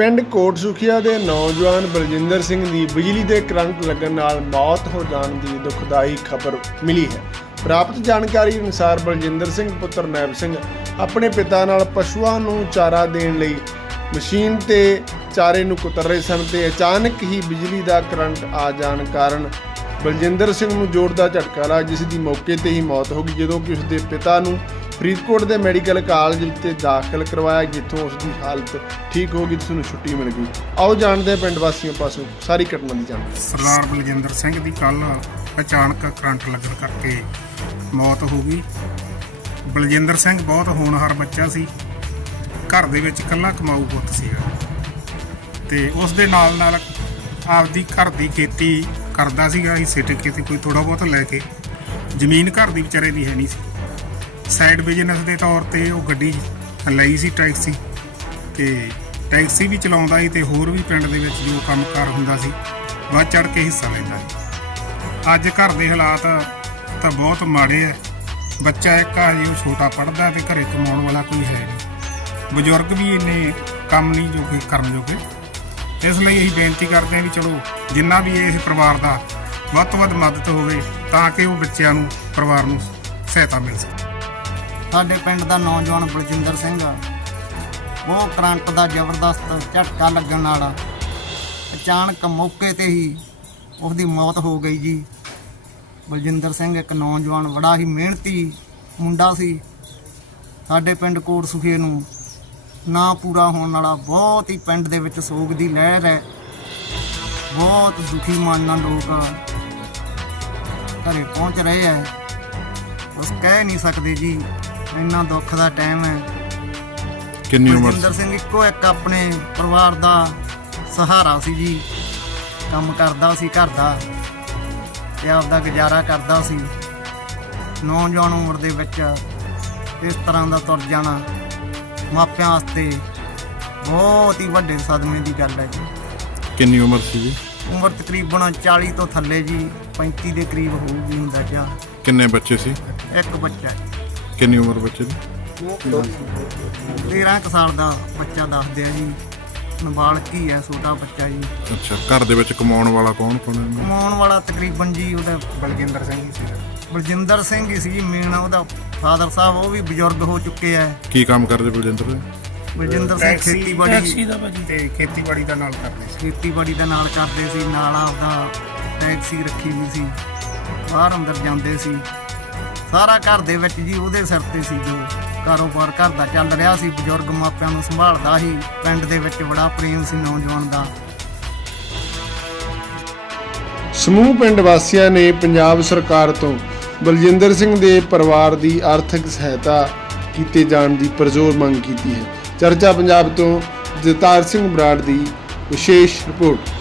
ਪਿੰਡ ਕੋਟ ਸੁਖੀਆ ਦੇ ਨੌਜਵਾਨ ਬਲਜਿੰਦਰ ਸਿੰਘ ਦੀ ਬਿਜਲੀ ਦੇ ਕਰੰਟ ਲੱਗਣ ਨਾਲ ਮੌਤ ਹੋ ਜਾਣ ਦੀ ਦੁਖਦਾਈ ਖਬਰ ਮਿਲੀ ਹੈ। ਪ੍ਰਾਪਤ ਜਾਣਕਾਰੀ ਅਨੁਸਾਰ ਬਲਜਿੰਦਰ ਸਿੰਘ ਪੁੱਤਰ ਨੈਬ ਸਿੰਘ ਆਪਣੇ ਪਿਤਾ ਨਾਲ ਪਸ਼ੂਆਂ ਨੂੰ ਚਾਰਾ ਦੇਣ ਲਈ ਮਸ਼ੀਨ ਤੇ ਚਾਰੇ ਨੂੰ ਕੁਤਰ ਰਹੇ ਸਨ ਤੇ ਅਚਾਨਕ ਹੀ ਬਿਜਲੀ ਦਾ ਕਰੰਟ ਆ ਜਾਣ ਕਾਰਨ ਬਲਜਿੰਦਰ ਸਿੰਘ ਨੂੰ ਜ਼ੋਰ ਦਾ ਝਟਕਾ ਲੱਗਾ, ਜਿਸ ਦੀ ਮੌਕੇ ਤੇ ਹੀ ਮੌਤ ਹੋ ਗਈ, ਜਦੋਂ ਕਿ ਉਸ ਦੇ ਪਿਤਾ ਨੂੰ ਫਰੀਦਕੋਟ ਦੇ ਮੈਡੀਕਲ ਕਾਲਜ ਵਿੱਚ ਦਾਖਲ ਕਰਵਾਇਆ, ਜਿੱਥੋਂ ਉਸ ਦੀ ਹਾਲਤ ਠੀਕ ਹੋ ਗਈ ਤੇ ਉਸ ਛੁੱਟੀ ਮਿਲ ਗਈ। ਆਓ ਜਾਣਦੇ ਹਾਂ ਪਿੰਡ ਵਾਸੀਆਂ ਪਾਸੋਂ ਸਾਰੀ ਘਟਨਾ ਦੀ ਜਾਣਕਾਰੀ। ਸਰਦਾਰ ਬਲਜਿੰਦਰ ਸਿੰਘ ਦੀ ਕੱਲ ਅਚਾਨਕ ਕਰੰਟ ਲੱਗਣ ਕਰਕੇ ਮੌਤ ਹੋ ਗਈ। ਬਲਜਿੰਦਰ ਸਿੰਘ ਬਹੁਤ ਹੋਣਹਾਰ ਬੱਚਾ ਸੀ। ਘਰ ਦੇ ਵਿੱਚ ਇਕੱਲਾ ਕਮਾਊ ਪੁੱਤ ਸੀਗਾ। ਤੇ ਉਸ ਦੇ ਨਾਲ ਨਾਲ ਆਪਦੀ ਘਰ ਦੀ ਖੇਤੀ ਕਰਦਾ ਸੀਗਾ। ਹਿੱਸੇ ਟਿੱਕੇ ਤੇ ਕੋਈ ਥੋੜਾ ਬਹੁਤ ਲੈ ਕੇ ਜ਼ਮੀਨ ਘਰ ਦੀ ਵਿਚਾਰੇ ਦੀ ਹੈ ਨਹੀਂ ਸੀ। ਸਾਈਡ ਬਿਜ਼ਨਸ ਦੇ ਤੌਰ ਤੇ ਉਹ ਗੱਡੀ ਲਈ ਸੀ ਟੈਕਸੀ ਤੇ ਟੈਕਸੀ ਵੀ ਚਲਾਉਂਦਾ ਸੀ ਤੇ ਹੋਰ ਵੀ ਪਿੰਡ ਦੇ ਵਿੱਚ ਜੋ ਕੰਮਕਾਰ ਹੁੰਦਾ ਸੀ, ਵੱਧ ਚੜ ਕੇ ਹਿੱਸਾ ਲੈਂਦਾ ਸੀ। ਅੱਜ ਘਰ ਦੇ ਹਾਲਾਤ ਤਾਂ ਬਹੁਤ ਮਾੜੇ ਆ। ਬੱਚਾ ਇੱਕ ਆ ਜੀ ਉਹ ਛੋਟਾ ਪੜਦਾ ਤੇ ਘਰੇ ਕਮਾਉਣ ਵਾਲਾ ਕੋਈ ਹੈ ਨਹੀਂ। ਬਜ਼ੁਰਗ ਵੀ ਇੰਨੇ ਕੰਮ ਨਹੀਂ ਜੋ ਕਿ ਕਰਨ ਜੋਗੇ। ਇਸ ਲਈ ਅਸੀਂ ਬੇਨਤੀ ਕਰਦੇ ਹਾਂ ਵੀ ਚਲੋ, ਜਿੰਨਾ ਵੀ ਇਹ ਪਰਿਵਾਰ ਦਾ ਵੱਧ ਤੋਂ ਵੱਧ ਮਦਦ ਹੋਵੇ, ਤਾਂ ਕਿ ਉਹ ਬੱਚਿਆਂ ਨੂੰ, ਪਰਿਵਾਰ ਨੂੰ ਸਹਾਇਤਾ ਮਿਲ ਸਕੇ। ਸਾਡੇ ਪਿੰਡ ਦਾ ਨੌਜਵਾਨ ਬਲਜਿੰਦਰ ਸਿੰਘ। ਉਹ ਕਰੰਟ ਦਾ, ਜ਼ਬਰਦਸਤ ਝਟਕਾ ਲੱਗਣ ਨਾਲ ਅਚਾਨਕ ਮੌਕੇ ਤੇ ਹੀ ਉਸ ਦੀ ਮੌਤ ਹੋ ਗਈ ਜੀ। ਬਲਜਿੰਦਰ ਸਿੰਘ ਇੱਕ ਨੌਜਵਾਨ, ਬੜਾ ਹੀ ਮਿਹਨਤੀ ਮੁੰਡਾ ਸੀ। ਸਾਡੇ ਪਿੰਡ ਕੋਟ ਸੁਖੇ ਨੂੰ ਨਾ ਪੂਰਾ ਹੋਣ ਵਾਲਾ ਬਹੁਤ ਹੀ ਪਿੰਡ ਦੇ ਵਿੱਚ ਸੋਗ ਦੀ ਲਹਿਰ ਹੈ। ਬਹੁਤ ਦੁਖੀ ਮਨ ਨਾਲ ਲੋਕ ਘਰੇ ਪਹੁੰਚ ਰਹੇ ਹੈ। ਉਸ ਕਹਿ ਨਹੀਂ ਸਕਦੇ ਜੀ। ਇੰਨਾ ਦੁੱਖ ਦਾ ਟਾਈਮ ਹੈ। ਕਿੰਨੀ ਉਮਰ ਬਲਜਿੰਦਰ ਸਿੰਘ ਇੱਕੋ ਇੱਕ ਆਪਣੇ ਪਰਿਵਾਰ ਦਾ ਸਹਾਰਾ ਸੀ ਜੀ। ਕੰਮ ਕਰਦਾ ਸੀ ਘਰ ਦਾ ਤੇ ਆਪਦਾ ਗੁਜ਼ਾਰਾ ਕਰਦਾ ਸੀ। ਨੌਜਵਾਨ ਉਮਰ ਦੇ ਵਿੱਚ ਇਸ ਤਰ੍ਹਾਂ ਦਾ ਤੁਰ ਜਾਣਾ ਮਾਪਿਆਂ ਵਾਸਤੇ ਬਹੁਤ ਹੀ ਵੱਡੇ ਸਦਮੇ ਦੀ ਗੱਲ ਹੈ ਜੀ। ਕਿੰਨੀ ਉਮਰ ਸੀ ਜੀ? ਉਮਰ ਤਕਰੀਬਨ 40 ਤੋਂ ਥੱਲੇ ਜੀ 35 ਦੇ ਕਰੀਬ ਹੋਊਗੀ ਹੁੰਦਾ ਜਾਂ ਕਿੰਨੇ ਬੱਚੇ ਸੀ? ਇੱਕ ਬੱਚਾ ਹੈ। ਕਿੰਨੀ ਉਮਰ ਬੱਚੇ ਦੀ? 13 ਕੁ ਸਾਲ ਦਾ ਬੱਚਾ ਦੱਸਦੇ ਆ ਜੀ। ਨਾਬਾਲਗ ਹੀ ਹੈ ਛੋਟਾ ਬੱਚਾ ਜੀ। ਅੱਛਾ ਘਰ ਦੇ ਵਿੱਚ ਕਮਾਉਣ ਵਾਲਾ ਕੌਣ ਕੌਣ ਹੈ? ਕਮਾਉਣ ਵਾਲਾ ਤਕਰੀਬਨ ਜੀ ਉਹਦਾ ਬਲਜਿੰਦਰ ਸਿੰਘ ਹੀ ਸੀ ਬਲਜਿੰਦਰ ਸਿੰਘ ਹੀ ਸੀ ਜੀ ਮੇਨ ਉਹਦਾ ਫਾਦਰ ਸਾਹਿਬ ਉਹ ਵੀ ਬਜ਼ੁਰਗ ਹੋ ਚੁੱਕੇ ਆ। ਕੀ ਕੰਮ ਕਰਦੇ ਬਲਜਿੰਦਰ ਬਲਜਿੰਦਰ ਸਿੰਘ ਟੈਕਸੀ- ਖੇਤੀਬਾੜੀ ਟੈਕਸੀ ਦਾ ਭਾਜੀ। ਤੇ ਖੇਤੀਬਾੜੀ ਦਾ ਨਾਲ ਕਰਦੇ ਸੀ। ਖੇਤੀਬਾੜੀ ਦਾ ਨਾਲ ਕਰਦੇ ਸੀ ਨਾਲ ਆਪਦਾ ਟੈਕਸੀ ਰੱਖੀ ਵੀ ਸੀ। ਬਾਹਰ ਅੰਦਰ ਜਾਂਦੇ ਸੀ। ਸਾਰਾ ਘਰ ਦੇ ਵਿੱਚ ਜੀ ਉਹਦੇ ਸਿਰ ਤੇ ਸੀ ਜੋ। ਕਾਰੋਬਾਰ ਘਰ ਦਾ ਚੱਲ ਰਿਹਾ ਸੀ, ਬਜ਼ੁਰਗ ਮਾਪਿਆਂ ਨੂੰ ਸੰਭਾਲਦਾ ਸੀ, ਪਿੰਡ ਦੇ ਵਿੱਚ ਬੜਾ ਪ੍ਰੇਮ ਸੀ ਨੌਜਵਾਨ ਦਾ। ਸਮੂਹ ਪਿੰਡ ਵਾਸੀਆਂ ਨੇ ਪੰਜਾਬ ਸਰਕਾਰ ਤੋਂ ਬਲਜਿੰਦਰ ਸਿੰਘ ਦੇ ਪਰਿਵਾਰ ਦੀ ਆਰਥਿਕ ਸਹਾਇਤਾ ਕੀਤੇ ਜਾਣ ਦੀ ਪਰਜ਼ੋਰ ਮੰਗ ਕੀਤੀ ਹੈ। ਚਰਚਾ ਪੰਜਾਬ ਤੋਂ ਜਗਤਾਰ ਸਿੰਘ ਬਰਾੜ ਦੀ ਵਿਸ਼ੇਸ਼ ਰਿਪੋਰਟ।